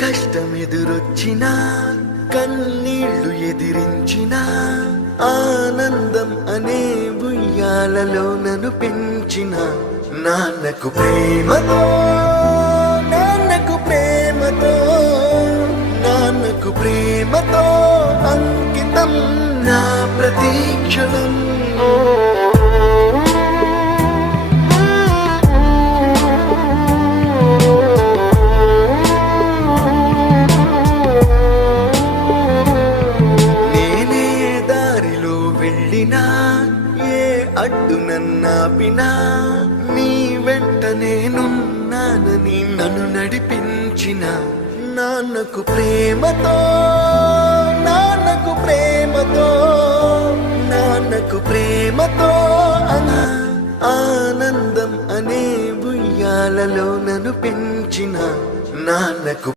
కష్టమెదురొచ్చినా కన్నీళ్లు ఎదిరించినా ఆనందం అనే ఉయ్యాలలో నన్ను పెంచిన నాన్నకు ప్రేమతో నాన్నకు ప్రేమతో నాన్నకు ప్రేమతో అంకితం నా ప్రతీక్షణం. నేనే దారిలో వెళ్ళినా ఏ అడ్డు నన్నాపినా నీ వెంట నేనున్నానని నన్ను నడిపించిన నాన్నకు ప్రేమతో నాన్నకు ప్రేమతో నాన్నకు ప్రేమతో ఆనందం అనే ఉయ్యాలలో నన్ను పెంచిన నాన్నకు